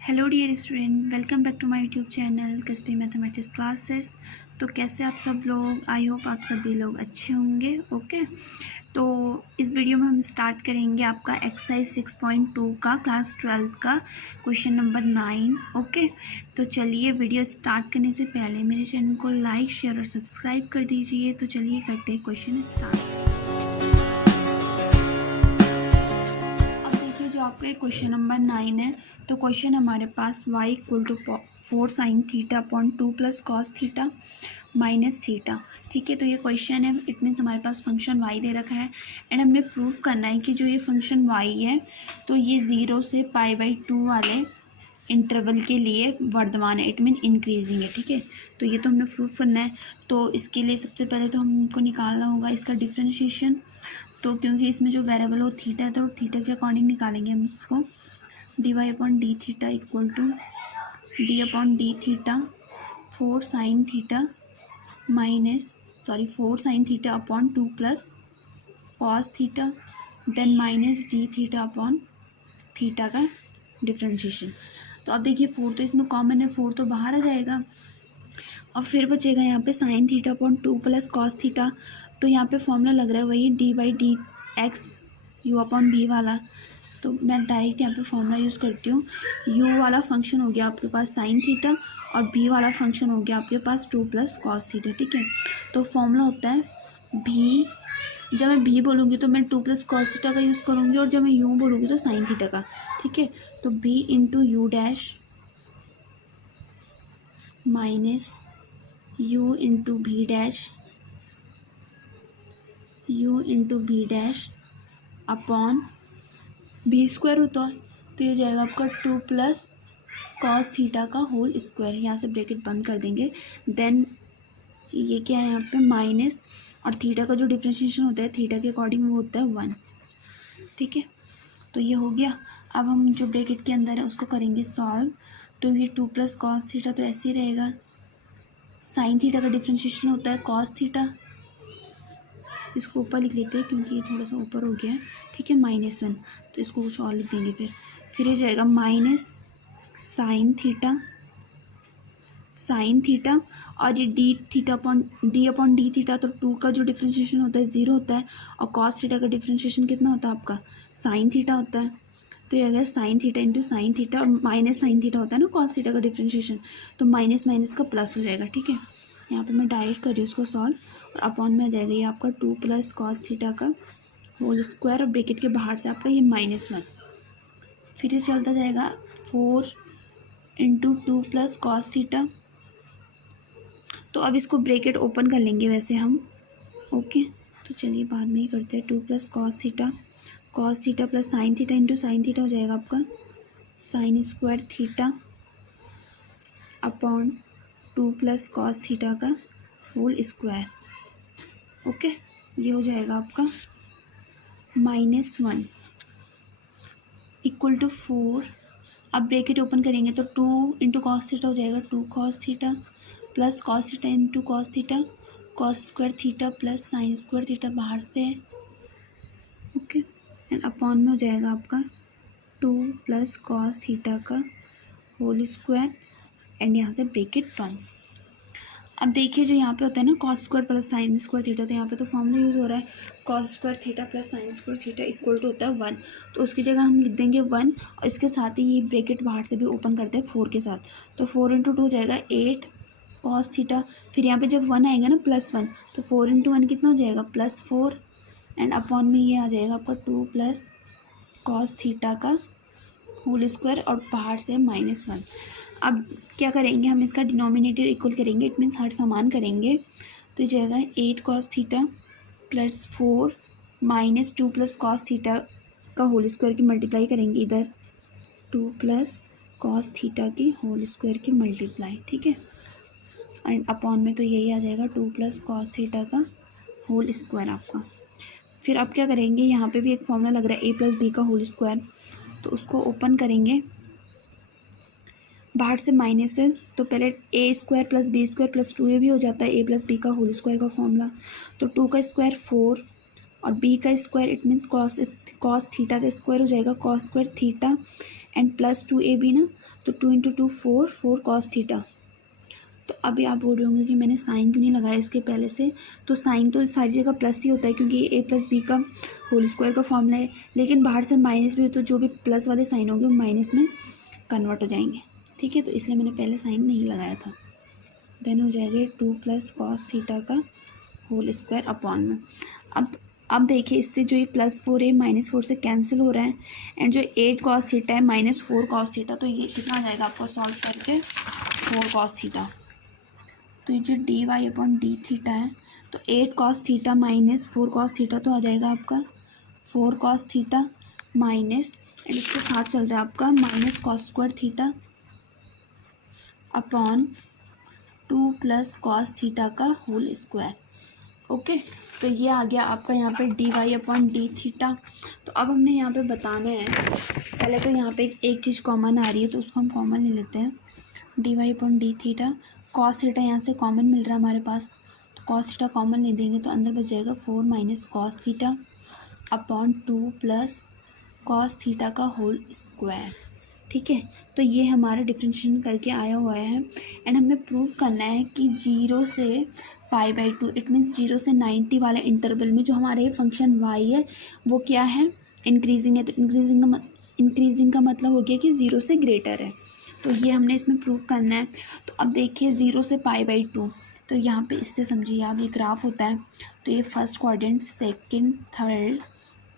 Hello dear student, welcome back to my YouTube channel Kispi mathematics classes. तो कैसे आप सब लोग? आई होप आप सभी लोग अच्छे होंगे। ओके, तो इस वीडियो में हम स्टार्ट करेंगे आपका एक्सरसाइज 6.2 का क्लास 12 का क्वेश्चन नंबर 9। ओके, तो चलिए वीडियो स्टार्ट करने से पहले मेरे चैनल को लाइक, शेयर और सब्सक्राइब कर दीजिए। तो चलिए करते हैं क्वेश्चन स्टार्ट। जो आपका क्वेश्चन नंबर 9 है, तो क्वेश्चन हमारे पास y equal to 4 sine theta upon 2 plus cos theta minus theta. ठीक है, तो ये क्वेश्चन है, इट मीन्स हमारे पास फंक्शन y दे रखा है एंड हमने प्रूफ करना है कि जो ये फंक्शन y है तो ये 0 से π/2 वाले इंटरवल के लिए वर्धमान है, इट मीन इंक्रीजिंग है। ठीक है, तो ये तो हमने प्रूफ करना है। तो इसके लिए सबसे पहले तो हमको निकालना होगा इसका डिफ्रेंशिएशन। तो क्योंकि इसमें जो वेरिएबल हो थीटा है तो थीटा के अकॉर्डिंग निकालेंगे हम इसको। dy/d theta equal to d/d theta 4 sine theta four sine theta upon 2 plus cos theta then minus d theta upon theta का डिफ्रेंशिएशन। तो अब देखिए 4 तो इसमें कॉमन है, 4 तो बाहर आ जाएगा और फिर बचेगा यहाँ पे sign theta upon 2 plus cos theta. तो यहाँ पे फॉर्मूला लग रहा है वही d/dx u/v वाला। तो मैं डायरेक्ट यहाँ पे फॉर्मूला यूज़ करती हूँ। u वाला फंक्शन हो गया आपके पास साइन थीटा और v वाला फंक्शन हो गया आपके पास 2 प्लस कॉस थीटा। ठीक है, तो फॉर्मूला होता है v, जब मैं v बोलूँगी तो मैं 2 प्लस कॉस थीटा का यूज़ करूँगी और जब मैं u बोलूँगी तो साइन थीटा का। ठीक है, तो v into U dash minus u into v dash upon B square होता है, तो ये जाएगा आपका 2 प्लस कॉस थीटा का होल स्क्वायर। यहाँ से ब्रैकेट बंद कर देंगे। देन ये क्या है यहाँ पे माइनस, और थीटा का जो डिफ्रेंशिएशन होता है थीटा के अकॉर्डिंग वो होता है 1। ठीक है, तो ये हो गया। अब हम जो ब्रैकेट के अंदर है उसको करेंगे सॉल्व। तो ये 2 प्लस कॉस थीटा तो ऐसे ही रहेगा। साइन थीटा का डिफ्रेंशिएशन होता है कॉस थीटा, इसको ऊपर लिख लेते हैं क्योंकि ये थोड़ा सा ऊपर हो गया है। ठीक है, -1, तो इसको कुछ और लिख देंगे। फिर ये जाएगा माइनस साइन थीटा और ये d/d थीटा, तो 2 का जो डिफ्रेंशिएशन होता है 0 होता है और कॉस थीटा का डिफ्रेंशिएशन कितना होता है आपका साइन थीटा होता है। तो ये आ गया sine theta into sine theta और माइनस साइन थीटा होता है ना कॉस थीटा का डिफ्रेंशिएशन, तो माइनस माइनस का प्लस हो जाएगा। ठीक है, यहाँ पे मैं डायरेक्ट कर रही हूँ उसको सॉल्व और अपॉन में आ जाएगा ये आपका 2 प्लस कॉस थीटा का होल स्क्वायर और ब्रैकेट के बाहर से आपका ये -1। फिर ये चलता जाएगा 4 इंटू 2 प्लस कॉस थीटा। तो अब इसको ब्रैकेट ओपन कर लेंगे वैसे हम। ओके, तो चलिए बाद में ही करते हैं। 2 plus cos theta plus sine theta into sine theta हो जाएगा आपका sign square theta upon 2 plus cos theta का होल स्क्वायर। ओके, ये हो जाएगा आपका -1 इक्वल टू 4। अब ब्रैकेट ओपन करेंगे तो 2 इंटू कॉस थीटा हो जाएगा 2 cos theta plus cos theta into cos theta cos square theta plus sine square theta बाहर से है। ओके, एंड अपॉन में हो जाएगा आपका 2 प्लस कॉस थीटा का होल स्क्वायर एंड यहाँ से ब्रैकेट बंद। अब देखिए जो यहाँ पे होता है ना cos square plus sine square theta, तो यहाँ पे तो फॉर्मूला यूज़ हो रहा है cos square theta plus sine square theta equal to होता है 1। तो उसकी जगह हम लिख देंगे 1 और इसके साथ ही ये ब्रैकेट बाहर से भी ओपन करते हैं 4 के साथ। तो 4 इंटू 2 हो जाएगा 8 कॉस थीटा। फिर यहाँ पे जब 1 आएगा ना +1, तो 4 इंटू 1 कितना हो जाएगा +4 एंड अपॉन में ये आ जाएगा आपका 2 प्लस कॉस थीटा का होल स्क्वायर और बाहर से -1। अब क्या करेंगे हम इसका डिनोमिनेटर इक्वल करेंगे, इट मीन्स हर समान करेंगे। तो ये जाएगा 8 cos theta plus 4 minus 2 plus cos theta का होल स्क्वायर की मल्टीप्लाई करेंगे इधर 2 प्लस कॉस थीटा की होल स्क्वायर की मल्टीप्लाई। ठीक है, एंड अपॉन में तो यही आ जाएगा 2 प्लस कॉस थीटा का होल स्क्वायर आपका। फिर अब क्या करेंगे, यहाँ पे भी एक फॉर्मूला लग रहा है a प्लस बी का होल स्क्वायर, तो उसको ओपन करेंगे बाहर से माइनस है तो पहले a square plus B square plus 2a भी हो जाता है a प्लस बी का होल स्क्वायर का फॉर्मूला। तो 2 का स्क्वायर 4 और b का square it means cos theta का स्क्वायर हो जाएगा cos square theta and plus 2ab ना, तो 2 इंटू 2 4 कॉस थीटा। तो अभी आप बोल रहे होंगे कि मैंने साइन क्यों नहीं लगाया इसके पहले से, तो साइन तो सारी जगह प्लस ही होता है क्योंकि ए प्लस बी का होल स्क्वायर का फॉर्मूला है, लेकिन बाहर से माइनस भी हो तो जो भी प्लस वाले साइन होंगे वो माइनस में कन्वर्ट हो जाएंगे, ठीक है। तो इसलिए मैंने पहले साइन नहीं लगाया था। देन हो जाएगा 2 प्लस कॉस थीटा का होल स्क्वायर अपॉन में। अब देखिए इससे जो ये +4 है -4 से कैंसिल हो रहा है, एंड जो 8 कॉस थीटा है -4 कॉस थीटा, तो ये कितना आ जाएगा आपको सॉल्व करके 4 कॉस थीटा। तो ये जो dy/d थीटा है, तो 8 कॉस थीटा -4 कॉस थीटा तो आ जाएगा आपका 4 कॉस थीटा माइनस, एंड इसके साथ चल रहा है आपका minus cos square theta upon 2 plus cos theta का होल स्क्वायर। ओके, तो ये आ गया आपका यहाँ पे dy/d थीटा। तो अब हमने यहाँ पे बताना है, पहले तो यहाँ पे एक चीज़ कॉमन आ रही है तो उसको हम कॉमन ले लेते हैं। dy/d थीटा, कॉस थीटा यहाँ से कॉमन मिल रहा है हमारे पास, तो कॉस थीटा कॉमन ले देंगे तो अंदर बच जाएगा 4 minus cos theta upon 2 plus cos theta का होल स्क्वायर, ठीक है। तो ये हमारा डिफरेंशिएशन करके आया हुआ है, एंड हमें प्रूव करना है कि 0 से π/2 इट मीन्स 0 से 90 वाले इंटरवल में जो हमारा ये फंक्शन y है वो क्या है, इंक्रीजिंग है। तो इंक्रीजिंग का मतलब हो गया कि 0 से ग्रेटर है, तो ये हमने इसमें प्रूव करना है। तो अब देखिए 0 से π/2, तो यहाँ पे इससे समझिए आप, ये ग्राफ होता है, तो ये first quadrant, second, third,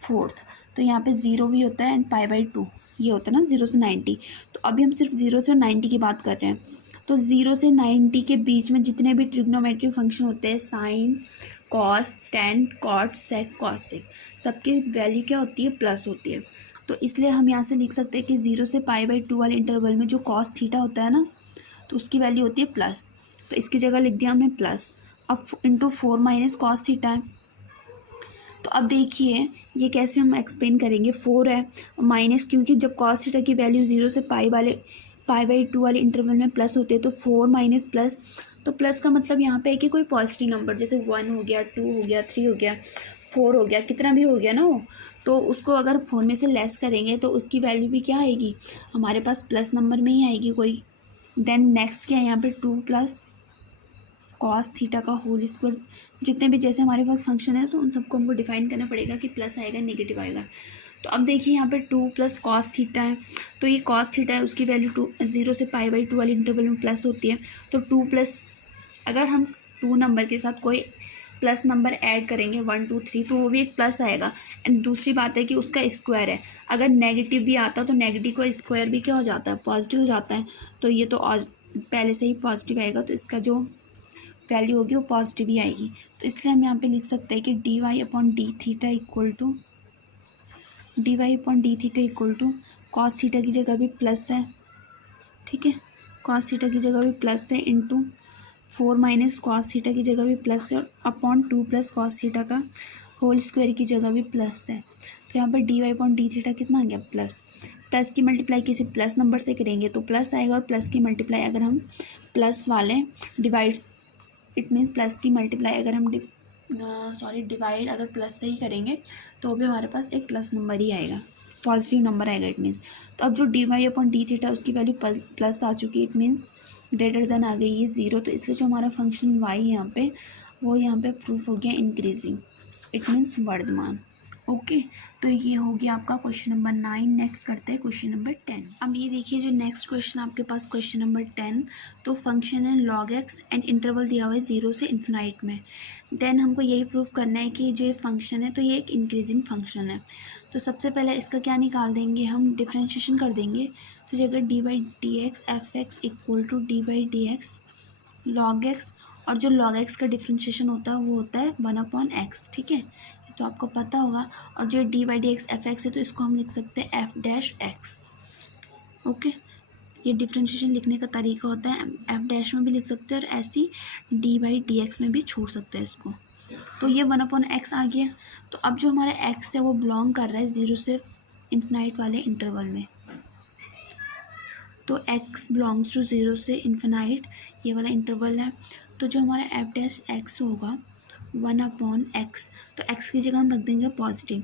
fourth, तो यहाँ पे 0 भी होता है एंड π/2 ये होता है ना 0 से 90। तो अभी हम सिर्फ 0 से 90 की बात कर रहे हैं, तो 0 से 90 के बीच में जितने भी ट्रिग्नोमेट्रिक फंक्शन होते हैं, साइन, कॉस, टेन, कॉट, सेक, कॉसेक, सबकी वैल्यू क्या होती है, प्लस होती है। तो इसलिए हम यहाँ से लिख सकते हैं कि 0 से π/2 वाले इंटरवल में जो कॉस थीटा होता है ना, तो उसकी वैल्यू होती है प्लस, तो इसकी जगह लिख दिया हमने प्लस। अब इंटू 4 माइनस कॉस थीटा है, तो अब देखिए ये कैसे हम एक्सप्लेन करेंगे, 4 है माइनस, क्योंकि जब कॉस थीटा की वैल्यू 0 से π/2 वाले इंटरवल में प्लस होते हैं, तो 4 माइनस प्लस, तो प्लस का मतलब यहाँ पे है कि कोई पॉजिटिव नंबर, जैसे 1 हो गया, 2 हो गया, 3 हो गया, 4 हो गया, कितना भी हो गया ना वो, तो उसको अगर 4 में से लेस करेंगे तो उसकी वैल्यू भी क्या आएगी, हमारे पास प्लस नंबर में ही आएगी कोई। देन नेक्स्ट क्या है यहाँ पे 2 प्लस कॉस थीटा का होल स्क्वायर, जितने भी जैसे हमारे पास फंक्शन है तो उन सबको हमको डिफाइन करना पड़ेगा कि प्लस आएगा नेगेटिव आएगा। तो अब देखिए यहाँ पे 2 प्लस कॉस थीटा है, तो ये कॉस थीटा है उसकी वैल्यू 0 से π/2 वाले इंटरवल में प्लस होती है, तो 2 प्लस, अगर हम 2 नंबर के साथ कोई प्लस नंबर ऐड करेंगे 1 2 3 तो वो भी एक प्लस आएगा। एंड दूसरी बात है कि उसका स्क्वायर है, अगर नेगेटिव भी आता तो नेगेटिव का स्क्वायर भी क्या हो जाता है, पॉजिटिव हो जाता है, तो ये तो पहले से ही पॉजिटिव आएगा, तो इसका जो वैल्यू होगी वो पॉजिटिव ही आएगी। तो इसलिए हम यहाँ पे लिख सकते हैं कि dy/d theta equal to cos theta की जगह भी प्लस है, ठीक है, कॉस थीटा की जगह भी प्लस है, इंटू 4 माइनस कॉस थीटा की जगह भी प्लस है, अपॉन 2 प्लस कॉस थीटा का होल स्क्वायर की जगह भी प्लस है। तो यहाँ पर dy/d थीटा कितना आ गया, प्लस। प्लस की मल्टीप्लाई किसी प्लस नंबर से करेंगे तो प्लस आएगा, और प्लस की मल्टीप्लाई अगर हम प्लस वाले डिवाइड्स, इट मीन्स प्लस की मल्टीप्लाई अगर हम डिवाइड अगर प्लस से ही करेंगे तो भी हमारे पास एक प्लस नंबर ही आएगा, पॉजिटिव नंबर आएगा इट मीन्स। तो अब जो dy/d थीटा उसकी वैल्यू प्लस आ चुकी है, इट मीन्स ग्रेटर देन आ गई है 0, तो इसलिए जो हमारा फंक्शन y यहाँ पे वो यहाँ पे प्रूफ हो गया इंक्रीजिंग, इट मीन्स वर्धमान। ओके, तो ये हो गया आपका क्वेश्चन नंबर 9। नेक्स्ट करते हैं क्वेश्चन नंबर 10। अब ये देखिए जो नेक्स्ट क्वेश्चन आपके पास क्वेश्चन नंबर 10, तो फंक्शन है log x एंड इंटरवल दिया हुआ है 0 से इन्फिनाइट में। देन हमको यही प्रूव करना है कि जो ये फंक्शन है तो ये एक इंक्रीजिंग फंक्शन है। तो सबसे पहले इसका क्या निकाल देंगे, हम डिफ्रेंशिएशन कर देंगे। तो जगह d/dx f(x) equal to d/dx log x, और जो log x का डिफ्रेंशिएशन होता है वो होता है 1/x, ठीक है, तो आपको पता होगा। और जो d/dx f(x) है तो इसको हम लिख सकते हैं f'(x). ओके, ये डिफ्रेंशिएशन लिखने का तरीका होता है, f' में भी लिख सकते हैं और ऐसी d/dx में भी छोड़ सकते हैं इसको। तो ये 1/x आ गया। तो अब जो हमारा x है वो बिलोंग कर रहा है 0 से इन्फिनाइट वाले इंटरवल में, तो x बिलोंग्स टू 0 से इन्फिनाइट, ये वाला इंटरवल है। तो जो हमारा f'(x) होगा 1/x, तो x की जगह हम रख देंगे पॉजिटिव,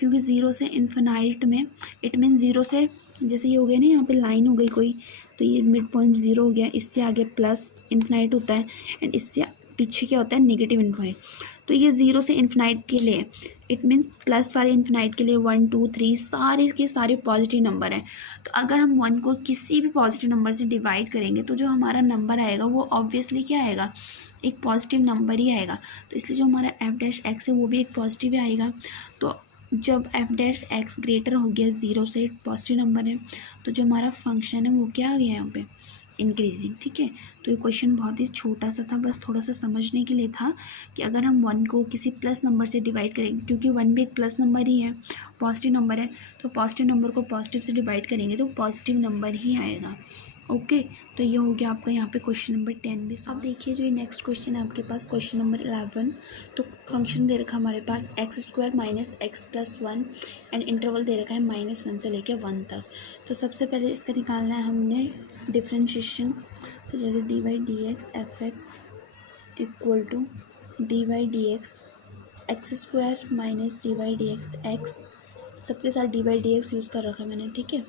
क्योंकि 0 से इन्फिनाइट में इट मीन 0 से, जैसे ये हो गया ना, यहाँ पे लाइन हो गई कोई, तो ये मिड पॉइंट 0 हो गया, इससे आगे प्लस इन्फिनाइट होता है एंड इससे पीछे क्या होता है, नेगेटिव इन्फिनाइट। तो ये 0 से इन्फिनाइट के लिए, इट मीन्स प्लस वाले इन्फिनाइट के लिए 1 2 3 सारे के सारे पॉजिटिव नंबर हैं। तो अगर हम 1 को किसी भी पॉजिटिव नंबर से डिवाइड करेंगे तो जो हमारा नंबर आएगा वो ऑब्वियसली क्या आएगा, एक पॉजिटिव नंबर ही आएगा। तो इसलिए जो हमारा f'(x) है वो भी एक पॉजिटिव ही आएगा। तो जब f'(x) ग्रेटर हो गया 0 से, पॉजिटिव नंबर है, तो जो हमारा फंक्शन है वो क्या आ गया यहाँ पे, इंक्रीजिंग। ठीक है, तो ये क्वेश्चन बहुत ही छोटा सा था, बस थोड़ा सा समझने के लिए था कि अगर हम 1 को किसी प्लस नंबर से डिवाइड करेंगे, क्योंकि 1 भी एक प्लस नंबर ही है, पॉजिटिव नंबर है, तो पॉजिटिव नंबर को पॉजिटिव से डिवाइड करेंगे तो पॉजिटिव नंबर ही आएगा। ओके, तो ये हो गया आपका यहाँ पे क्वेश्चन नंबर 10 भी। अब देखिए जो ये नेक्स्ट क्वेश्चन है आपके पास, क्वेश्चन नंबर 11। तो फंक्शन दे रखा हमारे पास x² - x+1 एंड इंटरवल दे रखा है -1 से लेकर 1 तक। तो सबसे पहले इसका निकालना है हमने डिफ्रेंशिएशन। तो जगह dy/dx f(x) equal to dy/dx x² - dy/dx x, सबके साथ dy/dx यूज़ कर रखा है मैंने। ठीक है,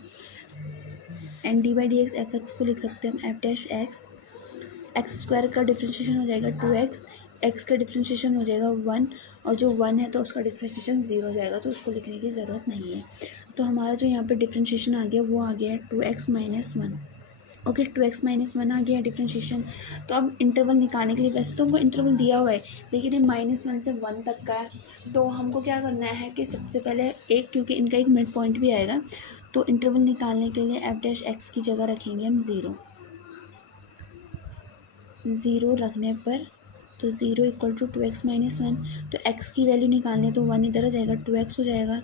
एंड dy/dx f(x) को लिख सकते हैं हम f'(x), x² का डिफ्रेंशिएशन हो जाएगा 2x, x का डिफ्रेंशिएशन हो जाएगा 1, और जो 1 है तो उसका डिफ्रेंशिएशन 0 हो जाएगा, तो उसको लिखने की ज़रूरत नहीं है। तो हमारा जो यहाँ पे डिफ्रेंशिएशन आ गया वो आ गया 2x - 1। ओके, 2x - 1 आ गया डिफ्रेंशिएशन। तो अब इंटरवल निकालने के लिए, वैसे तो हमको इंटरवल दिया हुआ है लेकिन ये -1 से 1 तक का है, तो हमको क्या करना है कि सबसे पहले एक, क्योंकि इनका एक मिड पॉइंट भी आएगा, तो इंटरवल निकालने के लिए f'(x) की जगह रखेंगे हम 0 रखने पर, तो 0 इक्वल टू 2x - 1। तो x की वैल्यू निकालनी है तो 1 इधर आ जाएगा, 2x हो जाएगा,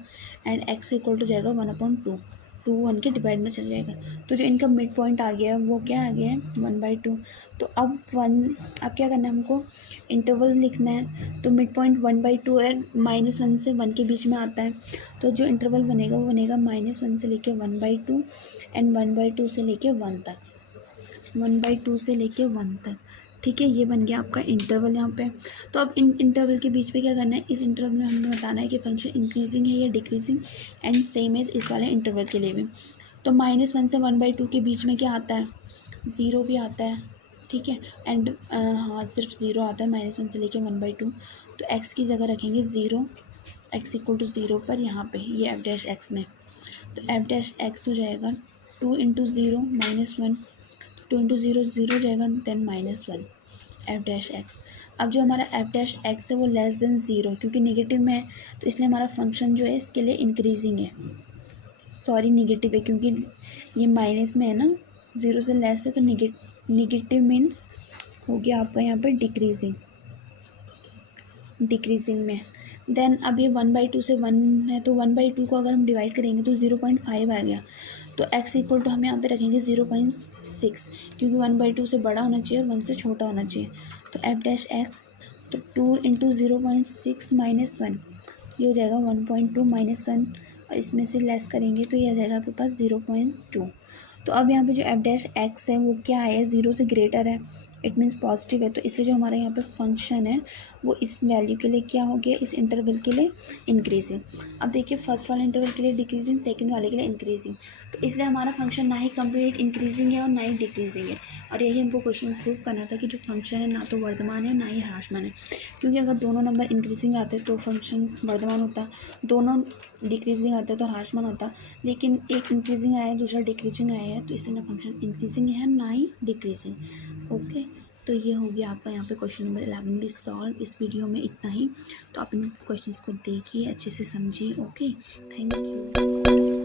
एंड x इक्वल टू जाएगा 1/2, 2 1 के डिवाइड में चल जाएगा। तो जो इनका मिड पॉइंट आ गया है वो क्या आ गया है, 1/2। तो अब क्या करना है हमको, इंटरवल लिखना है। तो मिड पॉइंट 1/2 है, -1 से 1 के बीच में आता है, तो जो इंटरवल बनेगा वो बनेगा -1 से लेके 1/2 एंड 1/2 से लेके 1 तक, 1/2 से लेके 1 तक। ठीक है, ये बन गया आपका इंटरवल यहाँ पे। तो अब इन इंटरवल के बीच पे क्या करना है, इस इंटरवल में हमें बताना है कि फंक्शन इंक्रीजिंग है या डिक्रीजिंग, एंड सेम एज इस वाले इंटरवल के लिए भी। तो -1 से 1/2 के बीच में क्या आता है, 0 भी आता है। ठीक है, एंड हाँ सिर्फ 0 आता है -1 से लेके 1/2। तो x की जगह रखेंगे 0, x इक्वल टू 0 पर यहाँ पे ये f'(x) में, तो f'(x) हो जाएगा 2 × 0 -1, 2 × 0 0 हो जाएगा, देन -1 f'(x). अब जो हमारा f'(x) है वो लेस देन 0, क्योंकि नेगेटिव में है तो इसलिए हमारा फंक्शन जो है इसके लिए इंक्रीजिंग है, सॉरी नेगेटिव है, क्योंकि ये माइनस में है ना, 0 से लेस है, तो नेगेटिव मीन्स हो गया आपका यहाँ पर डिक्रीजिंग में। देन अब ये 1/2 से 1 है, तो 1/2 को अगर हम डिवाइड करेंगे तो 0.5 आ गया, तो x इक्वल टू हम यहाँ पे रखेंगे 0.6, क्योंकि 1/2 से बड़ा होना चाहिए और 1 से छोटा होना चाहिए। तो f'(x), तो 2 × 0.6 - 1, ये हो जाएगा 1.2 - 1, और इसमें से लेस करेंगे तो ये आ जाएगा आपके पास 0.2। तो अब यहाँ पे जो f'(x) है वो क्या है, 0 से ग्रेटर है, इट मीन्स पॉजिटिव है, तो इसलिए जो हमारा यहाँ पे फंक्शन है वो इस वैल्यू के लिए क्या हो गया, इस इंटरवल के लिए इंक्रीजिंग। अब देखिए फर्स्ट वाले इंटरवल के लिए डिक्रीजिंग, सेकंड वाले के लिए इंक्रीजिंग, तो इसलिए हमारा फंक्शन ना ही कंप्लीट इंक्रीजिंग है और ना ही डिक्रीजिंग है। और यही हमको क्वेश्चन में प्रूव करना था कि जो फंक्शन है ना तो वर्धमान है ना ही ह्रासमान है, क्योंकि अगर दोनों नंबर इंक्रीजिंग आते तो फंक्शन वर्धमान होता, दोनों डिक्रीजिंग आते तो ह्रासमान होता, लेकिन एक इंक्रीजिंग आया है दूसरा डिक्रीजिंग आया है, तो इसलिए ना फंक्शन इंक्रीजिंग है ना ही डिक्रीजिंग। ओके, तो ये हो गया आपका यहाँ पे क्वेश्चन नंबर 11 भी सॉल्व। इस वीडियो में इतना ही, तो आप इन क्वेश्चंस को देखिए, अच्छे से समझिए। Okay, thank you.